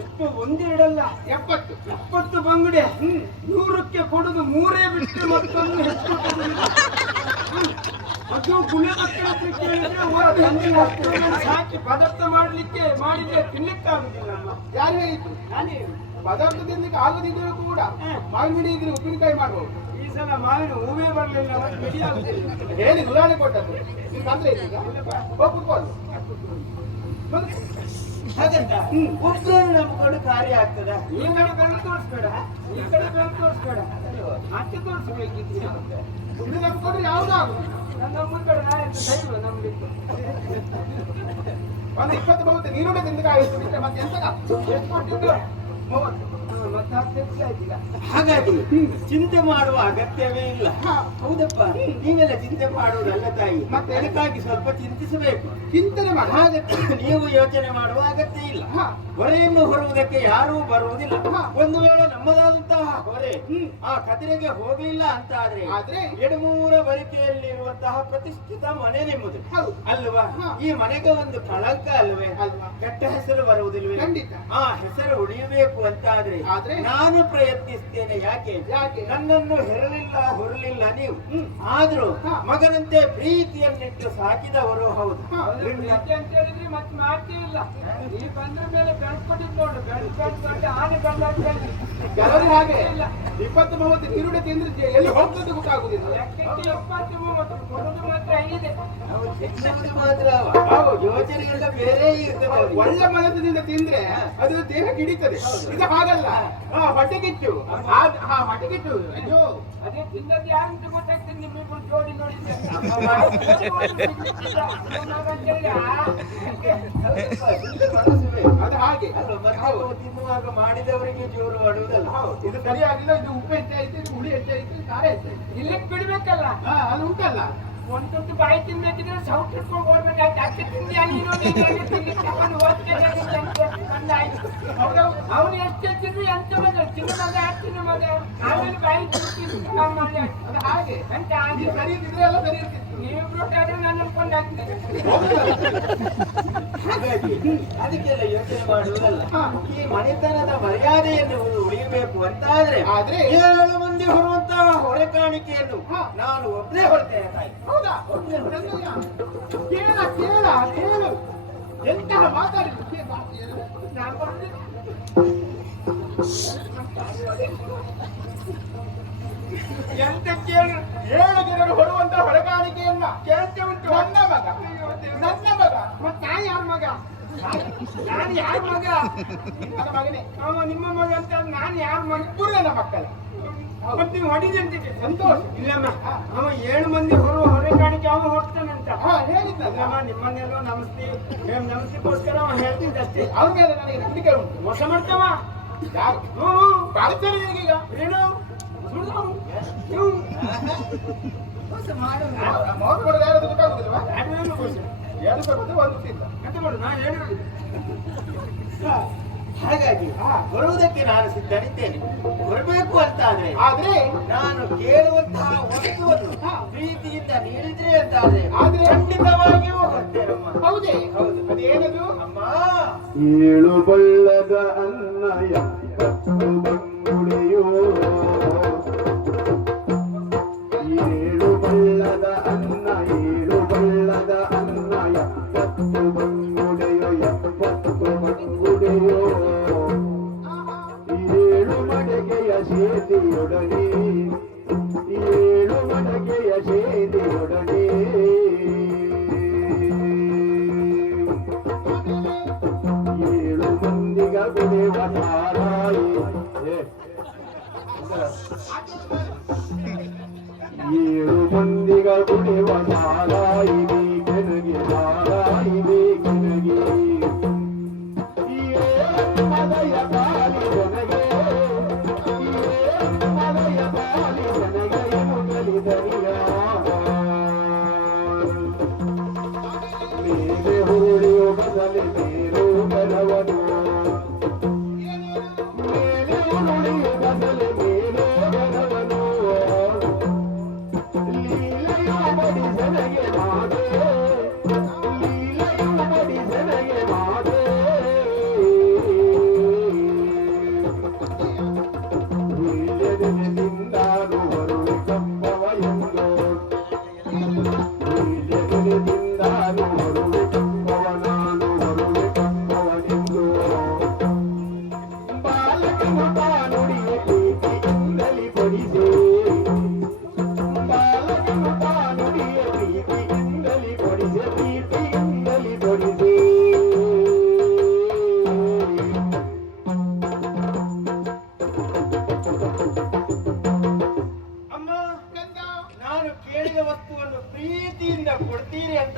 ಎಷ್ಟು ಒಂದೆರಡಲ್ಲ. ಎಪ್ಪತ್ತು. ಎಪ್ಪತ್ತು ಬಂಗುಡೆ. ನೂರಕ್ಕೆ ಕೊಡುದು ಮೂರೇ ಬಿಟ್ಟು ಮತ್ತೊಂದು ಹೆಚ್ಚು. ಅದು ಗುಳೆ ಕೇಳಿದ್ರೆ ಒಂದು ಸಾಕಿ ಪದಾರ್ಥ ಮಾಡಲಿಕ್ಕೆ ಮಾಡಿದ್ರೆ ತಿನ್ಲಿಕ್ಕೆ ಆಗುದಿಲ್ಲ ಯಾರು ಹೇಳಿದ್ರು ನಾನೇ ಪದಾರ್ಥ ತಿನ್ಲಿಕ್ಕೆ ಆಗದಿದ್ದರೂ ಕೂಡ. ಮಾವಿನ ಇದ್ರೆ ಉಪ್ಪಿನಕಾಯಿ ಮಾಡ್ಬೋದು. ಸಲ ಮಾವಿನ ಹೂವೇ ಆಗುದಿಲ್ಲ ಹೇಳಿ ಉದಾಹರಣೆ ಕೊಟ್ಟದ್ದು. ನೀವು ತಂದ್ರೆ ಇದೀಗ ಕುತ್ಕೊಳ್ಳು. ಹಾಗಂತ? ನಂಬ್ಕೊಂಡು ಕಾರ್ಯ ಆಗ್ತದ? ಈ ಕಡೆ ಕಣ್ಣು ತೋರಿಸ್ಬೇಡ. ಈ ಕಡೆ ಕಣ್ಣು ತೋರಿಸ್ಬೇಡ. ಮತ್ತೆ ತೋರಿಸ್ಬೇಕಿತ್ತು. ಸುಮ್ಮನೆ ನಂಬ್ಕೊಂಡ್ರೆ ಯಾವ್ದು ಆಗುದು? ನನ್ನ ಮುಂದೆ ನಾ ಎಂತ ದೈವ ನಂಬಲಿಕ್ಕೆ ಒಂದು ಇಪ್ಪತ್ತು ಬರುತ್ತೆ ನೀನು ತಿಂದಕಾಯಿ ಎಷ್ಟು ಬಿಟ್ರೆ ಮತ್ತೆ ಎಂತ ಮೂವತ್ತು. ಹಾಗಾಗಿ ಚಿಂತೆ ಮಾಡುವ ಅಗತ್ಯವೇ ಇಲ್ಲ. ಹೌದಪ್ಪ. ನೀವೆಲ್ಲ ಚಿಂತೆ ಮಾಡುವುದಲ್ಲ ತಾಯಿ. ಮತ್ತೆ? ಅದಕ್ಕಾಗಿ ಸ್ವಲ್ಪ ಚಿಂತಿಸಬೇಕು. ಚಿಂತನೆ ನೀವು ಯೋಚನೆ ಮಾಡುವ ಅಗತ್ಯ ಇಲ್ಲ. ಹೊರೆಯನ್ನು ಹೊರುವುದಕ್ಕೆ ಯಾರೂ ಬರುವುದಿಲ್ಲ. ಒಂದು ವೇಳೆ ನಮ್ಮದಾದಂತಹ ಹೊರೆ ಆ ಕದಿರೆಗೆ ಹೋಗಲಿಲ್ಲ ಅಂತ ಆದ್ರೆ? ಆದ್ರೆ ಎಡಮೂರ ಬರಿಕೆಯಲ್ಲಿರುವಂತಹ ಪ್ರತಿಷ್ಠಿತ ಮನೆ ನಿಮ್ಮದು. ಅಲ್ವಾ? ಈ ಮನೆಗೆ ಒಂದು ಕಳಂಕ ಅಲ್ವೇ? ಅಲ್ವಾ? ಕೆಟ್ಟ ಹೆಸರು ಬರುವುದಿಲ್ವೇ? ಖಂಡಿತ. ಆ ಹೆಸರು ಉಳಿಯಬೇಕು ಅಂತ ಆದ್ರೆ ಆದ್ರೆ? ನಾನು ಪ್ರಯತ್ನಿಸ್ತೇನೆ ಯಾಕೆ? ಯಾಕೆ? ನನ್ನನ್ನು ಹೆರಲಿಲ್ಲ ಹೊರಲಿಲ್ಲ ನೀವು. ಆದ್ರೂ. ಮಗನಂತೆ ಪ್ರೀತಿಯನ್ನಿಟ್ಟು ಸಾಕಿದವರು ಹೌದು. ಹಾ. ಅಂತ ಹೇಳಿದ್ರೆ ಮತ್ತೆ ಮಾಡ್ತೀವಿಲ್ಲ ಈ ಬಂದ್ರ ಮೇಲೆ ಬೆಳ್ಕೊಂಡಿದ್ ನೋಡು. ಬೆಳ್ಕೊಂಡು ಬೆಳ್ಕೊಂಡು ಆನೆ ಬಂದ ಕೆಲವರು ಹಾಗೆ? ಇಪ್ಪತ್ತು ಮೂವತ್ತು ತಿರುಡೆ ತಿಂದ್ರೆ ಎಲ್ಲಿ ಹೋಗ್ತದೆ ಗೊತ್ತಾಗುದಿಲ್ಲ. ಎಪ್ಪತ್ತು ಮೂವತ್ತು? ಕೊಡೋದು ಮಾತ್ರ ಐದೆ ಮಾತ್ರ ಹೌದು. ಯೋಚನೆ ಎಲ್ಲ ಬೇರೆ ಇರ್ತದೆ. ಒಳ್ಳೆ ಮನಸ್ಸಿನಿಂದ ತಿಂದ್ರೆ ಅದು ದೇಹ ಹಿಡಿತದೆ ಇದು ಹಾಗಲ್ಲ. ಹಾ ಹೊಟ್ಟೆಗಿಚ್ಚು ಆ- ಹಾ ಹೊಟ್ಟೆಗಿಚ್ಚು ಅಯ್ಯೋ ಅದೇ ತಿನ್ನೋದು ಯಾರು ಅಂತ ಗೊತ್ತಾಯ್ತು ನಿಮ್ಮಿಬ್ರು ಜೋಡಿ ನೋಡಿದ್ರೆ ಅದು ಹಾಗೆ. ತಿನ್ನುವಾಗ ಮಾಡಿದವರಿಗೆ ಜೋರು ಮಾಡುವುದಲ್ಲ. ಇದು ಸರಿಯಾಗಿಲ್ಲ ಇದು ಉಪ್ಪು ಹೆಚ್ಚಾಯ್ತು ಇದು ಹುಳಿ ಹೆಚ್ಚಾಯ್ತು ಖಾರ ಹೆಚ್ಚಾಯ್ತು ಇಲ್ಲಿ ಬಿಡ್ಬೇಕಲ್ಲ ಅದು ಉಂಟಲ್ಲ ಒಂದ್ ಬಾಯಿ ತಿನ್ಬೇಕಿದ್ರೆ ಸೌಟ್ ಇಟ್ಕೊಂಡು ಹೋಗ್ಬೇಕಾಯ್ತು ಅಕ್ಕೆ ತಿಂದಿ ನೀನು ಎಂತ ಮಗ ಚಿನ್ನ ಹಾಕ್ತೀನಿ ಮಗ ಆಮೇಲೆ ಬಾಯಿ ಅದು ಹಾಗೆ ಅಂತ ಆಗಿ ಸರಿ ಇದ್ರೆ ಎಲ್ಲ ಸರಿ ಇರ್ತಿತ್ತು ನೀವು ಬಿಟ್ಟಾದ್ರೆ ನಾನು ಅದಕ್ಕೆಲ್ಲ ಯೋಚನೆ ಮಾಡುವುದಲ್ಲ ಈ ಮನೆತನದ ಮರ್ಯಾದೆಯನ್ನು ಉಳಿಯಬೇಕು ಅಂತಾದ್ರೆ ಆದ್ರೆ? ಏಳು ಮಂದಿ ಹೊರುವಂತಹ ಹೊರೆ ಕಾಣಿಕೆಯನ್ನು. ನಾನು ಒಬ್ಬನೇ ಹೊರತೇನೆ ತಾಯಿ ಹೌದಾ. ಕೇಳ ಕೇಳ ಕೇಳು ಎಂತಹ ಬರ್ತೀನಿ. ಎಂತ ಕೇಳಿ ಏಳು ಜನರು ಹೊರುವಂತ ಹೊರಗಾಣಿಕೆಯನ್ನ ಕೇಳ್ತೆ ಉಂಟು. ನನ್ನ ಮಗ. ನನ್ನ ಮಗ. ಮತ್ತೆ ನಾ ಯಾರ ಮಗ? ನಾನು ಯಾರ ಮಗ? ನನ್ನ ಮಗನೇ. ಅವ ನಿಮ್ಮ ಮಗ ಅಂತ ನಾನು ಯಾರ ಮಗ? ಇಬ್ಬರು ನನ್ನ ಮಕ್ಕಳು. ಮತ್ತೆ ನೀವು ಹೊಡಿದಂತಿದೆ ಸಂತೋಷ. ಇಲ್ಲಮ್ಮ. ಅವ ಏಳು ಮಂದಿ ಹೊರ ಹೊರಗಾಣಿಕೆ ಅವ ಹೊಡ್ತಾನಂತ ಹಾ ಹೇಳಿದ್ನಲ್ಲ. ಇಲ್ಲಮ್ಮ ನಿಮ್ಮನ್ನೆಲ್ಲೋ ನಮಸ್ತೆ. ಏನ್ ನಮಸ್ತಿಗೋಸ್ಕರ ಅವ ಹೇಳ್ತಿದ್ದಷ್ಟೇ ಅವ್ರ ಮೇಲೆ ನನಗೆ ನಂಬಿಕೆ ಉಂಟು. ಮೋಸ ಮಾಡ್ತಾವ? ಯಾರು? ಹ್ಞೂ ಈಗ ಈಗೀಗ ಏನು? ಹಾಗಾಗಿ ಬರುವುದಕ್ಕೆ ನಾನು ಸಿದ್ಧನಿದ್ದೇನೆ. ಬರಬೇಕು ಅಂತ ಆದ್ರೆ ಆದ್ರೆ ನಾನು ಕೇಳುವಂತಹ ವಸ್ತುವನ್ನು ಪ್ರೀತಿಯಿಂದ ನೀಡಿದ್ರೆ ಅಂತ ಆದ್ರೆ? ಖಂಡಿತವಾಗಿಯೂ ಬರ್ತೇನಮ್ಮ ಹೌದೇ? ಹೌದು. ಅದೇನದು? ಅಮ್ಮ. ಏಳು ಬಳ್ಳದ ಅನ್ನಯ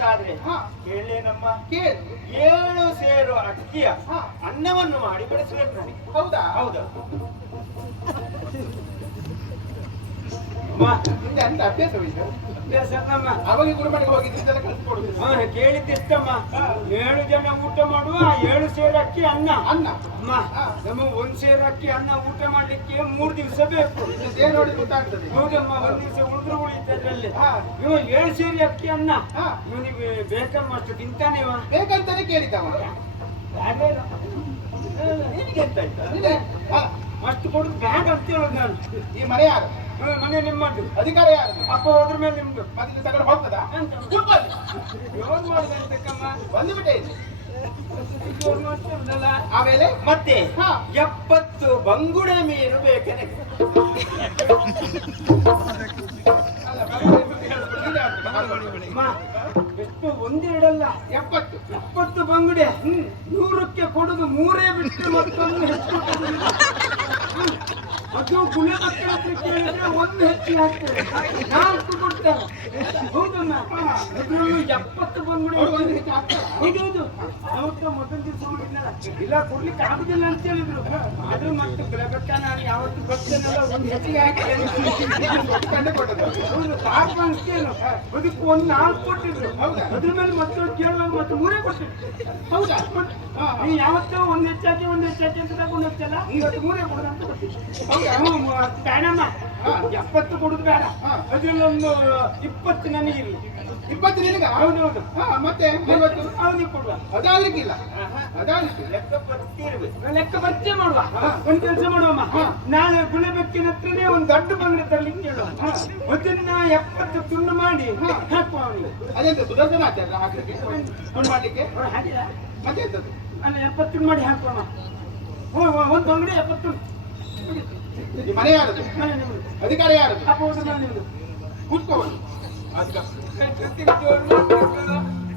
ಹಾ. ಕೇಳೇನಮ್ಮ ಕೇಳು. ಏಳು ಸೇರು ಅಕ್ಕಿಯ ಹಾ. ಅನ್ನವನ್ನು ಮಾಡಿ ಬೆಳೆಸಬೇಕು ನನಗೆ ಹೌದಾ? ಹೌದಾ. ಅಮ್ಮ, ನಿಂಗೆ ಅಂತ ಅಭ್ಯಾಸವಿಲ್ಲ ಅವಾಗ ಹಾ, ಕೇಳಿದ್ದೆಷ್ಟಮ್ಮ? ಏಳು ಜನ ಊಟ ಮಾಡುವ ಏಳು ಸೇರು ಅಕ್ಕಿ ಅನ್ನ. ಅನ್ನ. ಅಮ್ಮ. ನಮ್ಮ ಒಂದ್ ಸೇರು ಅಕ್ಕಿ ಅನ್ನ ಊಟ ಮಾಡ್ಲಿಕ್ಕೆ ಮೂರ್ ದಿವಸ ಬೇಕು. ನೋಡಿ ಗೊತ್ತಾಗ್ತದೆ. ಹೌದಮ್ಮ ಒಂದ್ ದಿವಸ ಉಳಿದ್ರು ಉಳಿತದ್ರಲ್ಲಿ. ಇವ ಏಳು ಸೇರಿ ಅಕ್ಕಿ ಅನ್ನ. ಇವನಿಗೆ ಬೇಕಮ್ಮ ಅಷ್ಟು ತಿಂತಾನೆ ಬೇಕಂತಾನೆ ಕೇಳಿದ್ದವ? ನಿನಗೆ ಅಷ್ಟು ಕೊಡುದು ಬ್ಯಾಗ್ ಅಂತ ಹೇಳೋದು ನಾನು. ಈ ಮನೆ ಯಾರು? ಮನೆ ನಿಮ್ಮದು ಅಧಿಕಾರ ಯಾರು ಅಪ್ಪ ಹೋದ್ರ ಮೇಲೆ ನಿಮ್ದು ಮತ್ತೆ ತಗೊಂಡು ಹೋಗ್ತದ ಎಂತ? ಕೂತ್ಕೊಳ್ಳಿ. ಯಾವಾಗ ಮಾಡಿದೆ ಅಂತಕ್ಕಮ್ಮ ಬಂದು ಬಿಟ್ಟೆ. ಆಮೇಲೆ ಮತ್ತೆ ಹಾ. ಎಪ್ಪತ್ತು ಬಂಗುಡೆ ಮೀನು. ಅಮ್ಮ, ಎಷ್ಟು ಒಂದೆರಡಲ್ಲ ಎಪ್ಪತ್ತು ಎಪ್ಪತ್ತು ಬಂಗುಡೆ ನೂರಕ್ಕೆ ಕೊಡುದು ಮೂರೇ ಬಿಟ್ಟು ಮತ್ತೊಂದು ಹೆಚ್ಚು. ಅದು ಗುಳೆ ಮಕ್ಕಳ ಕೇಳಿದ್ರೆ ಒಂದು ಹೆಚ್ಚಿಗೆ ಹಾಕ್ತೇವೆ ನಾಲ್ಕು ಕೊಡ್ತಾರೆ ಹೌದಮ್ಮ? ಅದ್ರಲ್ಲೂ ಎಪ್ಪತ್ತು ಬಂದ್ಬಿಡಿ, ಒಂದು ಹೆಚ್ಚು ಹಾಕ್ತಾರಾ? ಹೌದೌದು. ಅವತ್ತು ಮೊದಲ ದಿವಸ ಇಲ್ಲ, ಕೊಡ್ಲಿಕ್ಕೆ ಆಗುದಿಲ್ಲ ಅಂತ ಹೇಳಿದ್ರು. ಆದ್ರೂ ಮತ್ತೆ ಬೆಳಬೇಕ ನಾನು ಯಾವತ್ತು ಬರ್ತೇನಲ್ಲ, ಒಂದು ಹೆಚ್ಚಿಗೆ ಹಾಕಿ ಕೊಟ್ಟದ್ದು. ಹೌದು, ಪಾಪ ಅನ್ಸ್ತೇನು ಅದಕ್ಕೆ ಒಂದು ನಾಲ್ಕು ಕೊಟ್ಟಿದ್ರು. ಹೌದಾ? ಅದ್ರ ಮೇಲೆ ಮತ್ತೆ ಕೇಳುವಾಗ ಮತ್ತೆ ಮೂರೇ ಕೊಟ್ಟಿದ್ರು. ಹೌದಾ? ನೀವು ಯಾವತ್ತೂ ಒಂದ್ ಹೆಚ್ಚಾಕಿ ಒಂದು ಹೆಚ್ಚಾಕಿ ಅಂತ ತಗೊಂಡು ಹೋಗ್ತಲ್ಲ ಇವತ್ತು ಮೂರೇ ಕೊಡುದು ಅಂತ ಕೊಟ್ಟಿದ್ರು. ಬೇಡಮ್ಮ. ಎಪ್ಪತ್ತು ಕೊಡುದು ಬೇಡ. ಅದ್ರಲ್ಲೊಂದು ಇಪ್ಪತ್ತು ನನಗಿರ್ಲಿ. ಇಪ್ಪತ್ತು ನಿನಗ? ಹೌದೌದು ಹಾ ಮತ್ತೆ ಐವತ್ತು ಅವನಿಗೆ ಕೊಡುವ. ಅದಾಗ್ಲಿಕ್ಕಿಲ್ಲ. ಅದಾಗ್ಲಿಕ್ಕೆ ಲೆಕ್ಕ ಬರ್ತಿರ್ಬೇಕು ಲೆಕ್ಕ ಬರ್ತಿ ಮಾಡುವ? ಒಂದ್ ಕೆಲಸ ಮಾಡುವಮ್ಮ. ನಾಳೆ ಗುಳೆಬೆಕ್ಕಿನ ಹತ್ರನೇ ಒಂದ್ ದೊಡ್ಡ ಬಂಗಡೆ ತರ್ಲಿಕ್ಕೆ ಹೇಳುವ. ಮೊದಲಿನ ಎಪ್ಪತ್ತು ತುಂಡು ಮಾಡಿ ಹಾಕುವ ಅವನಿಗೆ. ಅದೆಂತ ಸುದರ್ಶನ ಆಚಾರ್ಯ ಹಾಕ್ಲಿಕ್ಕೆ? ಮಾಡ್ಲಿಕ್ಕೆ? ಮತ್ತೆ ಎಂತದ್ದು ಅಲ್ಲ ಎಪ್ಪತ್ತು ತುಂಡು ಮಾಡಿ ಹಾಕುವ ಒಂದು ಬಂಗಡೆ ಎಪ್ಪತ್ತು ತುಂಡು. ಈ ಮನೆ ಯಾರದು? ಅಧಿಕಾರ ಯಾರದು? ಕೂತ್ಕೋಬೋದು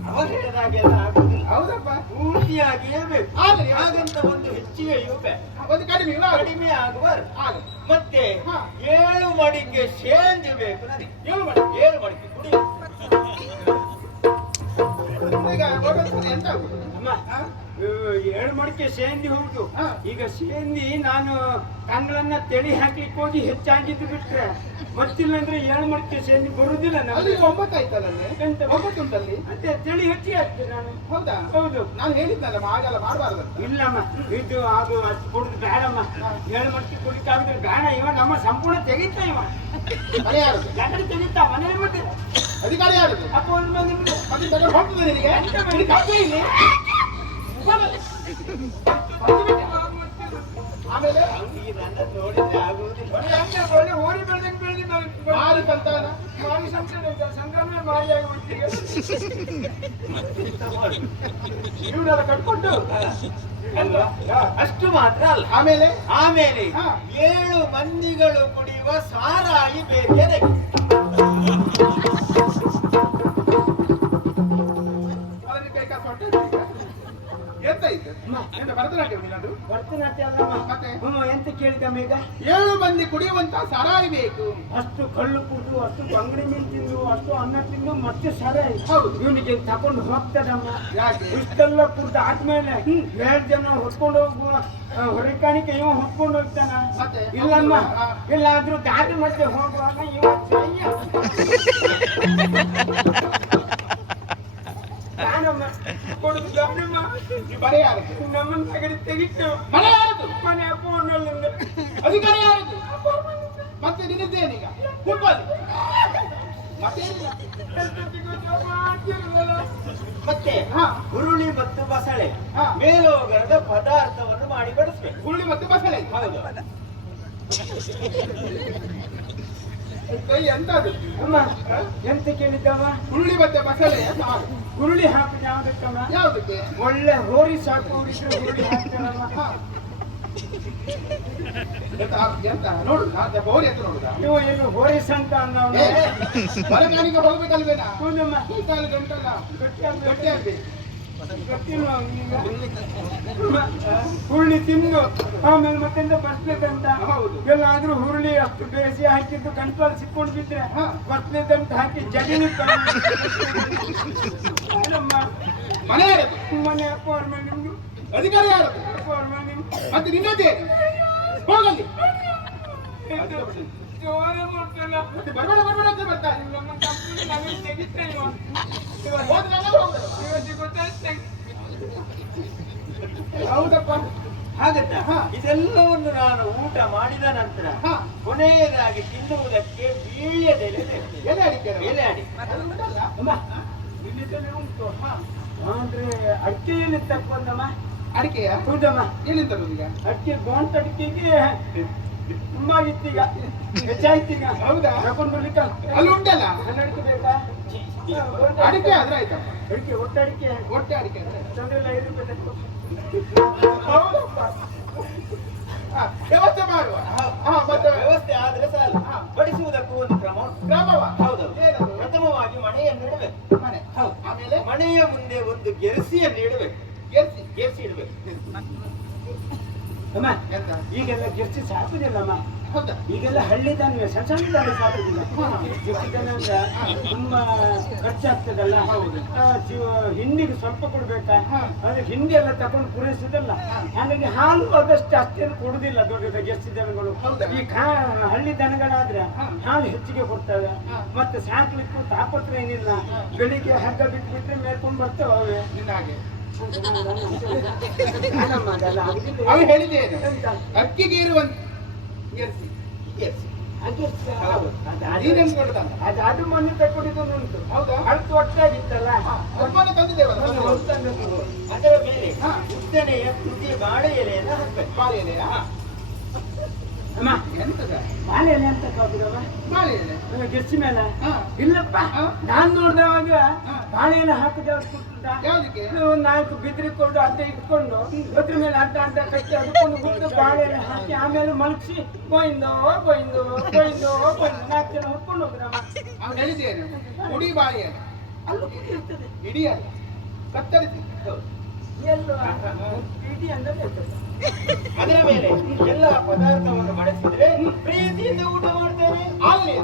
ಅವರು ಹೇಳಿದಾಗೆಲ್ಲ ಆಗುದಿಲ್ಲ. ಹೌದಪ್ಪ. ಆಗಲಿ ಹಾಗಂತ ಒಂದು ಹೆಚ್ಚಿಗೆಯೂ ಬೇಕು ಒಂದು ಕಡಿಮೆ ಇಲ್ಲ ಕಡಿಮೆ ಆಗುವರು ಹಾಗೆ ಮತ್ತೆ. ಏಳು ಮಡಿಗೆ ಸೇಂಜ್ ಬೇಕು ನನಗೆ. ಏಳು ಮಡಿಗೆ ಏಳು ಮಡಿಕೆ ಕುಡಿ. ಈಗ ಎಂತ ಆಗುದು? ಅಮ್ಮ ಏಳು ಮಡಿಕೆ ಸೇಂದಿ ಹೌದು. ಈಗ ಸೇಂದಿ ನಾನು ಕಂಗಳನ್ನ ತೆಳಿ ಹಾಕ್ಲಿಕ್ಕೆ ಹೋಗಿ ಹೆಚ್ಚಾಗಿದ್ದು ಬಿಟ್ರೆ ಮತ್ತಿಲ್ಲ ಅಂದ್ರೆ ಏಳು ಮಡಿಕೆ ಸೇಂದಿ ಬರುದಿಲ್ಲ ನಾನು ಒಂಬತ್ತು ಆಯ್ತಲ್ಲ? ಒಂಬತ್ತು ಉಂಟಲ್ಲಿ? ತೆಳಿ ಹೆಚ್ಚಿ ಹಾಕ್ತೇನೆ ನಾನು. ಹೌದಾ? ಹೌದು. ನಾನು ಹೇಳಿದ್ನಲ್ಲ ಹಾಗೆಲ್ಲ ಮಾಡಬಾರ್ದು ಇಲ್ಲಮ್ಮ ಇದು ಅದು ಅಷ್ಟು ಕುಡಿದು ಬೇಡಮ್ಮ. ಏಳು ಮಡಿಕೆ ಕುಡಿತಾ ಆಗುದಿಲ್ಲ. ಬೇಡ ಇವ ನಮ್ಮ ಸಂಪೂರ್ಣ ತೆಗಿತಾ ಇವ. ಮನೆ ಯಾರು ತೆಗಿತಾ ಮನೆಯಲ್ಲಿ ಅಧಿಕಾರ ಯಾರದು? ಅಪ್ಪ ಒಂದು. ಮತ್ತೆ ತಗೊಂಡು ಹೋಗ್ತದೆ ನಿನಗೆ? ಇಲ್ಲಿ? ಆಮೇಲೆ. ಒಳ್ಳೆ ಬೆಳ್ದಂಗ್ ಬೆಳ್ದಿ ಮಾರಿ ಸಂತಾನ ಮಾರಿ ಸಂಕ್ರಮಣ ಮಾರಿ ಇವನ್ನೆಲ್ಲ ಕಟ್ಕೊಂಡು? ಅಷ್ಟು ಮಾತ್ರ ಅಲ್ಲ ಆಮೇಲೆ ಆಮೇಲೆ. ಏಳು ಮಂದಿಗಳು ಕುಡಿಯುವ ಸಾರಾಯಿ ಬೇರೆ ಎಂತ ಇದು ಎಂತ ಭರತನಾಟ್ಯ ಮತ್ತೆ? ಹ್ಮ್, ಎಂತ ಕೇಳಿದಮ್ಮ ಈಗ? ಏಳು ಮಂದಿ ಕುಡಿಯುವಂತ ಸಾರಾಯಿ ಬೇಕು. ಅಷ್ಟು ಕಳ್ಳು ಕುಡಿದು ಅಷ್ಟು ಬಂಗಡಿ ಮೀನು ತಿಂದು ಅಷ್ಟು ಅನ್ನ ತಿಂದು ಮತ್ತೆ ಸರ ಹೌದು. ಇವನಿಗೆ ತಕೊಂಡು ಹೋಗ್ತದಮ್ಮ ಯಾಕೆ? ಇಷ್ಟೆಲ್ಲ ಕುಡ್ದು ಆದ್ಮೇಲೆ ಎರಡು ಜನ ಹೊತ್ಕೊಂಡು ಹೋಗುವ ಹೊರಕಾಣಿಕೆ ಇವ ಹೊತ್ಕೊಂಡು ಹೋಗ್ತಾನ? ಇಲ್ಲಮ್ಮ. ಇಲ್ಲಾದ್ರೂ ದಾರಿ ಮತ್ತೆ ಹೋಗುವಾಗ ಇವ ನಾನಮ್ಮ ಕೊಡುದು ಗಮನಮ್ಮ ಮನೆ ಯಾರದು ನಮ್ಮನ್ನ ತಗಡಿ ತೆಗಿತು ಮನೆ ಯಾರದು ಮನೆ ಅಪ್ಪನಲ್ಲಿಂದ ಅಧಿಕಾರ ಯಾರದು ಮತ್ತೆ ನಿನ್ನದೇನೀಗ ಮತ್ತೆ? ಏನಿಲ್ಲ. ಮತ್ತೆ? ಹಾ. ಹುರುಳಿ ಮತ್ತು ಬಸಳೆ. ಹಾ. ಮೇಲೋಗರದ ಪದಾರ್ಥವನ್ನು ಮಾಡಿ ಬಡಿಸ್ಬೇಕು. ಹುರುಳಿ ಮತ್ತು ಬಸಳೆ. ಹೌದು. ಕೈ ಎಂತ ಅಮ್ಮ ಎಂತ ಕೇಳಿದ್ದವ ಹುರುಳಿ ಮತ್ತೆ ಬಸಳೆ ಹುರುಳಿ ಹಾಕಿದೆ ಯಾವ್ದಕ್ಕಮ್ಮ? ಯಾವುದಕ್ಕೆ? ಒಳ್ಳೆ ಹೋರಿ ಸಾಕು ಹುರುಳಿ ಹಾಕ್ತಾರಲ್ಲ ಹಾ. ಎಂತ ಎಂತ? ನೋಡು ನಾ ಬೋರಿ ಅಂತ ನೋಡುದಾ? ನೀವು ಏನು ಹೋರಿ ಸಂತ ಅನ್ನೋನು ಏ, ಬರಗಾಣಿಗೆ ಹೋಗ್ಬೇಕಲ್ವೇನಾ ಹೌದಮ್ಮ. ಈ ಕಾಲ ಗಂಟಲ್ಲ ಗಟ್ಟಿ ಆಗ್ಬೇಕು. ಗಟ್ಟಿ ಆಗ್ಬೇಕು. ಗೊತ್ತಿಲ್ಲ ಅವ್ನಿಗೆ. ಹುರುಳಿ ತಿಂದು ಆಮೇಲೆ ಮತ್ತೆಂತ ಬರ್ತಿದ್ದಂತ ಹೌದು. ಎಲ್ಲಾದ್ರೂ ಹುರುಳಿ ಅಷ್ಟು ಬೇಸಿ ಹಾಕಿದ್ದು ಕಂಟ್ರೋಲ್ ಸಿಕ್ಕೊಂಡು ಬಿದ್ರೆ ಬರ್ಸ್ಲೇದಂತ ಹಾಕಿ ಜಗಲಿ ಮನೆ ಯಾರದು? ಮನೆ ಅಪಾರ್ಟ್ಮೆಂಟ್ ನಿಮ್ದು. ಅಧಿಕಾರಿ ಯಾರದು? ನಿಮ್ದು. ಮತ್ತೆ ನಿನ್ನದೇ ಹೋಗಲಿ ಜೋರ ಮತ್ತೆ ಬರ್ಬೇಡ ಬರ್ಬೇಡ ಅಂತ ನಮ್ಮ ಕಂಪ್ನಿ ನಮಗೆ ತೆಗಿತಾ ಇಲ್ವ? ಹೋದ್ರಲ್ಲ ಹೋಗ್ತಾರೆ. ಗೊತ್ತಾಯ್ತು. ಹೌದಪ್ಪ. ಹಾಗತ್ತಾ ಹಾ. ಇದೆಲ್ಲವನ್ನು ನಾನು ಊಟ ಮಾಡಿದ ನಂತರ ಹಾ. ಕೊನೆಯದಾಗಿ ತಿನ್ನುವುದಕ್ಕೆ ಬೀಳ್ಯದೆಲೆ. ಎಲೆ ಅಡಿಕೆ ಎಲೆ ಅಡಿಕೆ. ಇಲ್ಲಿದ್ದಲ್ಲೇ ಉಂಟು ಆದ್ರೆ ಅಡಿಕೆಯಲ್ಲಿ ತಕ್ಕೊಂಡಮ್ಮ ಅಡಿಕೆಯ? ಹೌದಮ್ಮ. ಎಲ್ಲಿಂದ ಈಗ? ಅಡಿಕೆ ಗೋಂಟ್ ಅಡಿಕೆಗೆ ತುಂಬಾ ಇತ್ತೀಗ ಹೆಚ್ಚಾಯ್ತೀಗ ಹೌದಾ? ತಗೊಂಡು ಬರ್ಲಿಕ್ಕ. ಅಲ್ಲಿ ಉಂಟಲ್ಲ? ಅಲ್ಲಿ ಅಡಿಕೆ ಬೇಕಾ? ಅಡಿಕೆ ಆದ್ರೆ ಆಯ್ತಾ ಅಡಿಕೆ ಒಟ್ಟು ಅಡಿಕೆ. ಹೊಟ್ಟೆ ಅಡಿಕೆ ತೊಂದ್ರೆ ಐದು ರೂಪಾಯಿ ತಗೋ. ವ್ಯವಸ್ಥೆ ಮಾಡುವ. ಹಾ ಮತ್ತೆ ವ್ಯವಸ್ಥೆ ಆದ್ರೆ ಸಾಲ. ಬಡಿಸುವುದಕ್ಕೂ ಒಂದು ಕ್ರಮ ಉಂಟು. ಗ್ರಾಮವ ಹೌದು ಏನದು ಪ್ರಥಮವಾಗಿ ಮಣೆಯನ್ನು ಇಡಬೇಕು ಮನೆ ಹೌದು ಆಮೇಲೆ ಮನೆಯ ಮುಂದೆ ಒಂದು ಗೆರಸಿಯನ್ನು ಇಡಬೇಕು. ಗೆರಸಿ ಗೆರಸಿ ಇಡಬೇಕು. ಅಮ್ಮ ಈಗೆಲ್ಲ ಗಿರ್ಚಿ ಸಾಕುದಿಲ್ಲಮ್ಮ. ಹೌದಾ? ಈಗೆಲ್ಲ ಹಳ್ಳಿ ದನ ಸಣ್ಣ ಸಣ್ಣ ಸಾಕುದಿಲ್ಲ. ಗಿರ್ಚಿ ದನ ಅಂದ್ರೆ ತುಂಬಾ ಖರ್ಚಾಗ್ತದಲ್ಲ? ಹೌದು. ಜೀವ- ಹಿಂಡಿಗೆ ಸ್ವಲ್ಪ ಕೊಡ್ಬೇಕಾ. ಅಂದ್ರೆ ಹಿಂಡಿ ಎಲ್ಲ ತಕೊಂಡು ಪೂರೈಸುದಲ್ಲ. ಹಾಗಾಗಿ ಹಾಲು ಆದಷ್ಟು ಅಷ್ಟೇನು ಕೊಡುದಿಲ್ಲ ದೊಡ್ಡ ಗೆರ್ಸಿ ದನಗಳು ಹೌದಾ? ಈ ಕಾ ಹಳ್ಳಿ ದನಗಳಾದ್ರೆ. ಹಾಲು ಹೆಚ್ಚಿಗೆ ಕೊಡ್ತವೆ. ಮತ್ತೆ ಸಾಕ್ಲಿಕ್ಕೂ ತಾಪತ್ರ ಏನಿಲ್ಲ. ಬೆಳಿಗ್ಗೆ ಹಗ್ಗ ಬಿಟ್ಬಿಟ್ರೆ ಮೇಲ್ಕೊಂಡು ಬರ್ತವೆ. ಅವೇ ನಿನ್ನ ಹೇಳಿದೆ ಅಕ್ಕಿಗೆ ಇರುವಂತ ಅದು ಮೊನ್ನೆ ತಕೊಂಡಿದ್ದು ಉಂಟು ಹೌದಾ? ಅಳ್ತು ಒಟ್ಟಾಗಿತ್ತಲ್ಲ ಅದರ ಮೇಲೆ. ಉದ್ದನೆಯ ತುದಿ ಬಾಳೆ ಎಲೆಯನ್ನು ಹಾಕ್ಬೇಕು. ಬಾಳೆ ಎಲೆಯಾ? ಅಮ್ಮ. ಎಂತದ? ಬಾಳೆ ಎಲೆ ಅಂತ ಕಾಪುದವ ಬಾಳೆ ಎಲೆ ಮೇಲೆ? ಇಲ್ಲಪ್ಪ. ನಾನು ನೋಡ್ದವಾಗ. ಬಾಳೆ ಎಲೆ ಹಾಕಿದ ಯಾವ್ದಕ್ಕೆ? ನಾಲ್ಕು ಬಿದ್ರಿ ಕೊಂಡು ಅಡ್ಡ ಇಟ್ಕೊಂಡು ಅದ್ರ ಮೇಲೆ ಅಡ್ಡ ಅಡ್ಡ ಕಟ್ಟಿ ಅದಕ್ಕೊಂದು ಗುಡ್ಡ ಬಾಳೆ ಎಲೆ ಹಾಕಿ ಆಮೇಲೆ ಮಲಗಿಸಿ ಕೊಯ್ದು ಕೊಯ್ದು ಕೊಯ್ದು ಕೊಯ್ದು ನಾಲ್ಕು ಜನ ಹೊತ್ಕೊಂಡು ಹೋಗ್ರಮ್ಮ ಅವ್ನು ಹೇಳಿದ್ದೇನೆ? ಉಡಿ ಬಾಳೆ ಎಲೆ ಅಲ್ಲೂ ಇರ್ತದೆ. ಇಡೀ ಅಲ್ಲ ಕತ್ತರಿಸಿ ಎಲ್ಲೋ ಇಡೀ ಅಂದ್ರೆ. ಅದರ ಮೇಲೆ ಎಲ್ಲ ಪದಾರ್ಥವನ್ನು ಬಳಸಿದ್ರೆ ಪ್ರೀತಿಯಿಂದ ಊಟ ಮಾಡ್ತೇವೆ ಅಲ್ಲಿ.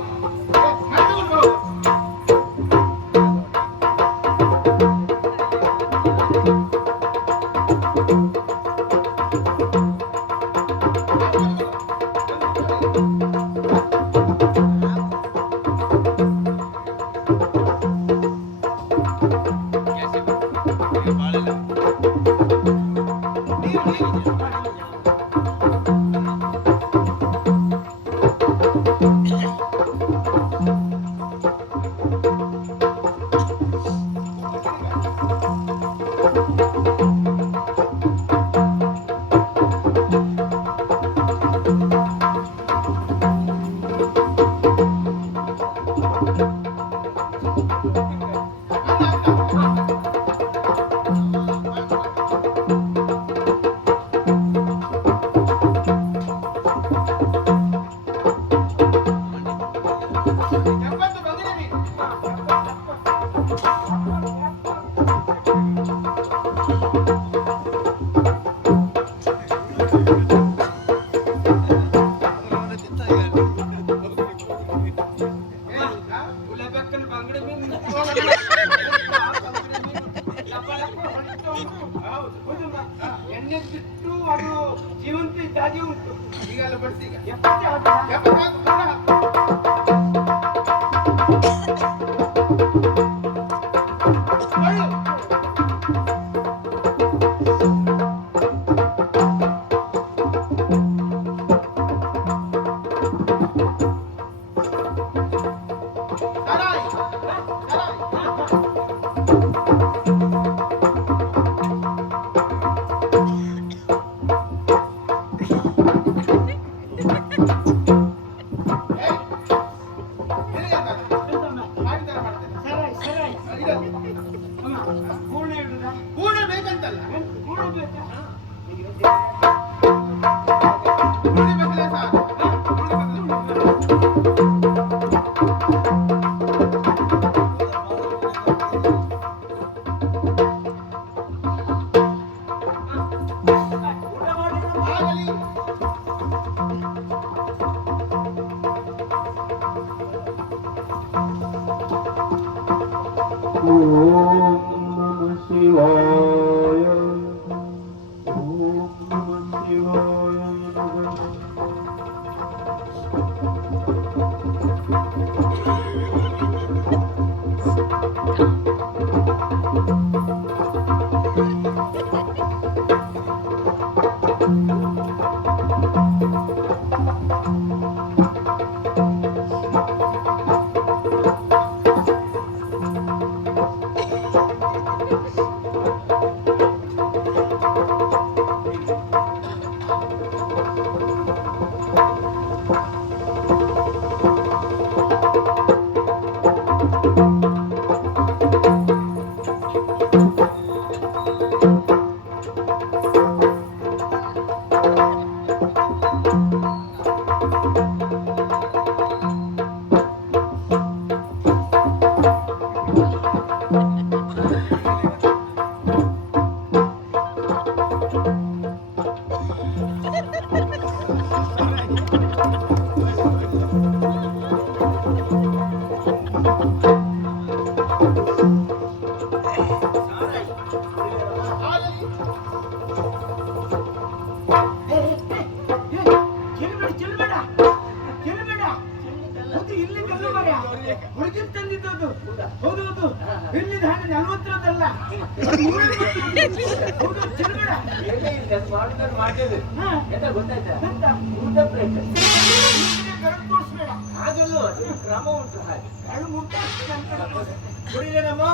புரியுதுனம்மா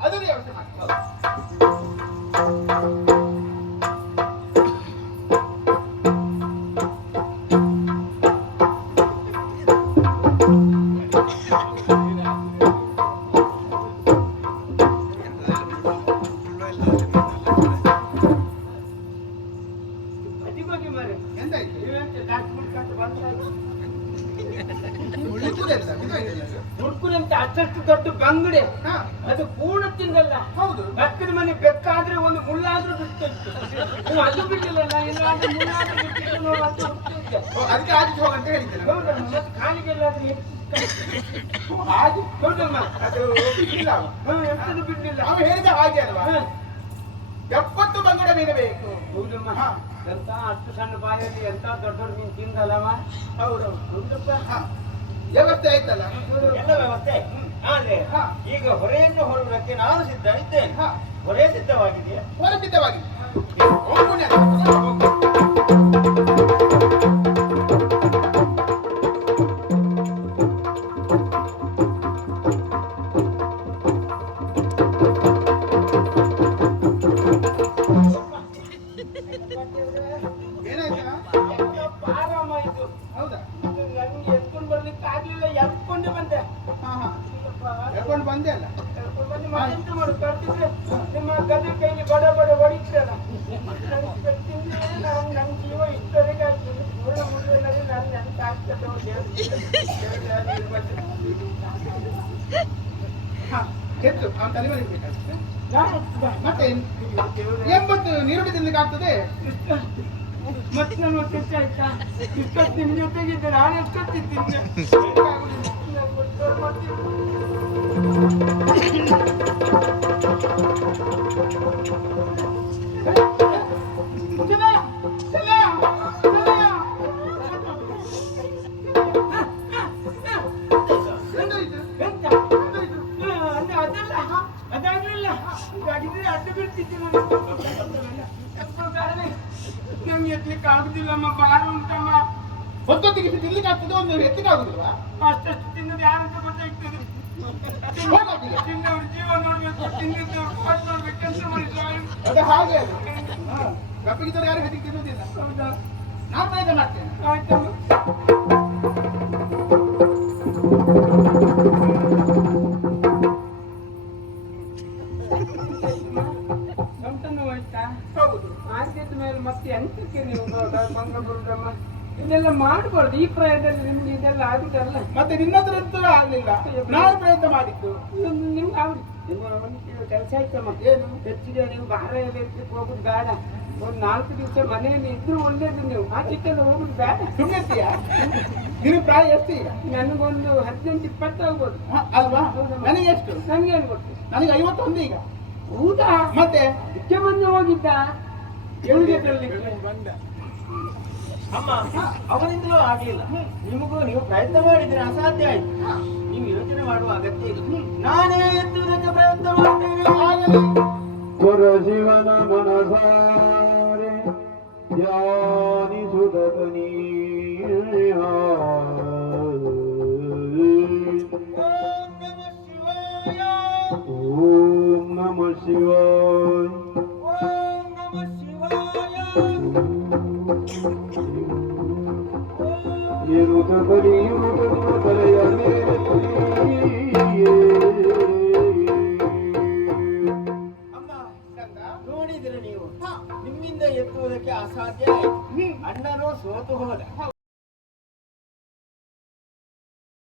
ಅದನ್ನೇ ಯೋಚನೆ ಮಾಡಿ ಅದಕ್ಕೆ ಆಚೆ ಹೋಗ ಅಂತ ಹೇಳಿದ್ದೇನೆ ಮತ್ತೆ ಹೌದಮ್ಮ. ಅದು ಬಿಡ್ಲಿಲ್ಲ ಹೇಳಿದ ಹಾಗೆ ಅಲ್ವಾ. ಎಪ್ಪತ್ತು ಬಂಗಡ ಮೀನು ಬೇಕು. ಹೌದಮ್ಮ. ಹಾ. ಎಂತ ಅಷ್ಟು ಸಣ್ಣ ಬಾಯಲ್ಲಿ ಎಂತ ದೊಡ್ಡ ಮೀನು ತಿಂದಲ್ಲಮ್ಮ? ಹೌದು. ಹೌದಪ್ಪ. ವ್ಯವಸ್ಥೆ ಆಯ್ತಲ್ಲ? ಎಲ್ಲ ವ್ಯವಸ್ಥೆ ಆದ್ರೆ. ಈಗ ಹೊರೆಯನ್ನು ಹೊರಡಕ್ಕೆ ನಾನು ಸಿದ್ಧ ಇದ್ದೇನೆ. ಹೊರೆ ಸಿದ್ಧವಾಗಿದೆಯಾ? ಹೊರ ಹೋಗು ನನ್ಗೆ ಎತ್ಕೊಂಡು ಬರ್ಲಿಕ್ಕೆ ಆಗ್ಲಿಲ್ಲ ಎತ್ಕೊಂಡೆ ಬಂದೆ. ಇಲ್ಲಪ್ಪ, ಬಂದೆ ಅಲ್ಲ? ಎತ್ಕೊಂಡು ಬಂದು ಮತ್ತೆಂತ ಮಾಡು ನಿಮ್ಮ ಗದೆ ಕೈಲಿ ಬಡ ಬಡ ಹೊಡಿತೀರಲ್ಲ ನಾನು ನನ್ನ ಜೀವ ಇಷ್ಟವರೆಗೆ ಆಗ್ತದೆ ಪೂರ್ಣ ಮುಳ್ಳಿನಲ್ಲಿ ನಾನು ನೆನಪು ಆಗ್ತದೆ ಎತ್ತು ಅವನ ತಲೆ ಮೇಲೆ ಇಡ್ಬೇಕಾಗ್ತದೆ. ಮತ್ತೆ ಎಂಬತ್ತು ನೀರುಳ್ಳಿ ತಿನ್ಲಿಕ್ಕೆ ಆಗ್ತದೆ ಮತ್ತೆ ನನ್ನ ಕೆಟ್ಟ ಆಯ್ತಾ ಇಪ್ಪತ್ತು ನಿಮ್ ಜೊತೆಗಿದ್ದೆ ನಾನು ಎಷ್ಟೊತ್ತಿದ್ದೀನಿ ಎಂತಾಯ್ತು? ತಿನ್ಲಿಕ್ಕೆ ಆಗ್ತದೆ ಒಂದು ಎತ್ತಿಗೆ ಆಗುದಿಲ್ವಾ ಅಷ್ಟಷ್ಟು ತಿನ್ನೋದು ಯಾರಂತ ಗೊತ್ತಾಗ್ತದೆ. ತಿನ್ನೋರು ಜೀವ ನೋಡ್ಬೇಕು ತಿನ್ನಿದ್ದವ್ರು ಕೊಟ್ಟು ನೋಡ್ಬೇಕು ಕೆಲಸ ಮಾಡಿದ್ರು ಅದು ಹಾಗೆ ಅದು. ಯಾರು ಹೆದರಿಕೆ ತಿನ್ನೋದಿಲ್ಲ ಹೌದಾ? ನಾನು ಪ್ರಯತ್ನ ಮಾಡ್ತೇನೆ. ಸೊಂಟ ನೋವಾಯ್ತಾ ಹೌದು. ಆಗಿದ್ದ ಮೇಲೆ ಮತ್ತೆ ಎಂತಕ್ಕೆ ನೀವು ಬರುದಮ್ಮ ಇದೆಲ್ಲ ಮಾಡಬಾರ್ದು. ಈ ಪ್ರಾಯದಲ್ಲಿ ನಿಮ್ಗೆ ಇದೆಲ್ಲ ಆಗುದಲ್ಲ ಮತ್ತೆ ನಿನ್ನ ಹತ್ರ ಆಗ್ಲಿಲ್ಲ? ನಾನು ಪ್ರಯತ್ನ ಮಾಡಿದ್ದು. ಇದೊಂದು ನಿಮ್ಗೆ ಆಗುದು. ನಿಮ್ಮ ಕೆಲಸ ಆಯ್ತಮ್ಮ ಏನು? ಹೆಚ್ಚಿಗೆ ನೀವು ಬಾರ ಎಲ್ಲ ಎತ್ತಕ್ಕೆ ಹೋಗುದು ಬೇಡ. ಒಂದು ನಾಲ್ಕು ದಿವಸ ಮನೆಯಲ್ಲಿ ಇದ್ರು ಒಳ್ಳೇದು ನೀವು. ಆ ಚಿಕ್ಕಲ್ಲಿ ಹೋಗುದು ಬೇಡ. ನಿನ್ನ ಪ್ರಾಯ ಎಷ್ಟು ಈಗ? ನನಗೊಂದು ಹದಿನೆಂಟು ಇಪ್ಪತ್ತು ಆಗ್ಬೋದು. ಅಲ್ವಾ? ನನಗೆ ಎಷ್ಟು? ನನಗೆ ಏನು ಗೊತ್ತು ನನಗೆ ಐವತ್ತೊಂದು ಈಗ. ಊಟ ಮತ್ತೆ? ಮುಖ್ಯಮಂತ್ರಿ ಬಂದು ಹೋಗಿದ್ದ? ಎಲ್ಲಿಗೆ ತರಲಿಕ್ಕೆ ಅಮ್ಮ ಅವನಿಂದಲೂ ಆಗ್ಲಿಲ್ಲ. ನಿಮಗೂ ನೀವು ಪ್ರಯತ್ನ ಮಾಡಿದ್ರೆ ಅಸಾಧ್ಯ ಆಯ್ತು. ನೀವು ಯೋಚನೆ ಮಾಡುವ ಅಗತ್ಯ ಇಲ್ಲ. ನಾನೇ ಎತ್ತುವುದಕ್ಕೆ ಪ್ರಯತ್ನ ಮಾಡ್ತೇನೆ. ಪರಶಿವನ ಮನಸಾರೆ ಧ್ಯಾನಿಸುದನಿ ಓಂ ನಮಃ ಶಿವಾಯ. ಮೇಲೆ ತುಳಿಯೇ. ಅಮ್ಮ ನೋಡಿದ್ರೆ ನೀವು. ನಿಮ್ಮಿಂದ ಎತ್ತುವುದಕ್ಕೆ ಅಸಾಧ್ಯ ಅಣ್ಣನೂ ಸೋತು ಹೋದ.